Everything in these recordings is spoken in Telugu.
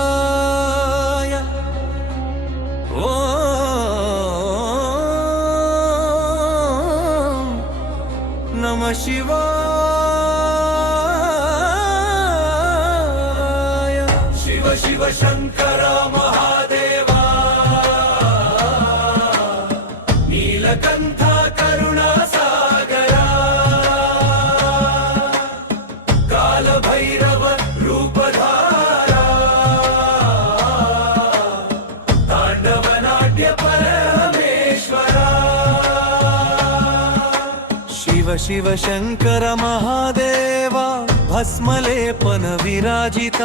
శివాయ ఓం నమః శివాయ శివ శివ శంకర మహాదేవా నీలకంఠ కరుణా సాగరా కాల భైరవ రూపధారా తాండవ నాట్య పరమేశ్వరా శివ శివ శంకర మహాదేవా భస్మలేపన విరాజిత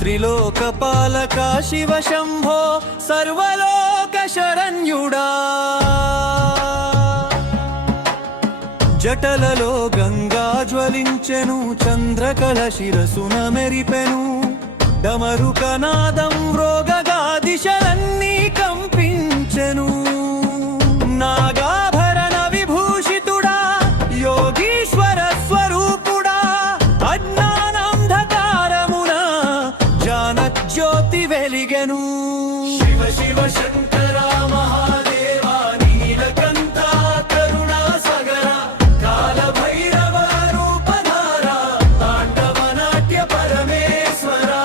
త్రిలోకపాలక శివ శంభో సర్వలోక శరణ్యుడా జటలలో గంగా జ్వలించెను చంద్రకళ శిరసున మెరిపెను డమరుకనాదం రోగగా దిశలన్నీ కంపించెను నాగాభరణ విభూషితుడా యోగీశ్వర స్వరూపుడా అజ్ఞానాంధకారమున జ్ఞానజ్యోతి వెలిగెను శివ శివ శంకర మహాదేవా నీలకంఠ కరుణా సాగర కాల భైరవ రూపధారా తాండవ నాట్య పరమేశ్వరా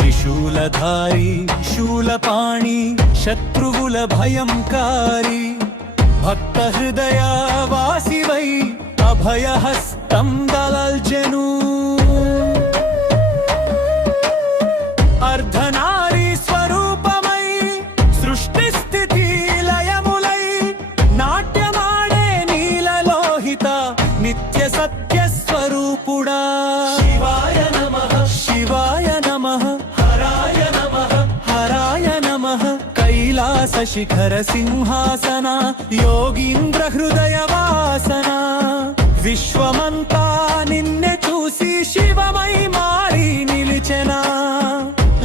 త్రిశూలధారి శూలపాణి శత్రువుల భయంకారి భక్త హృదయ వాసివై అభయహస్తం దళల్జెను అర్ధనారీ స్వరూపమై సృష్టి స్థితి లయములై నాట్యమాడే నీలలోహిత నిత్య సత్య స్వరూపుడా శివాయ నమః శివాయ నమః హరాయ నమః హరాయ నమః కైలాస శిఖర సింహాసన యోగీంద్ర హృదయ వాసన విశ్వమంతా నిన్నే చూసి శివమై మారి నిలిచెనా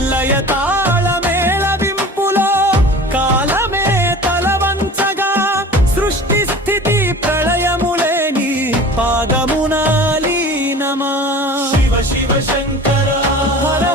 లయతాళ మేళవింపులో కాలమే తలవంచగా సృష్టి స్థితి ప్రళయములే నీ పాదమున లీనమా శివ శివ శంకర హర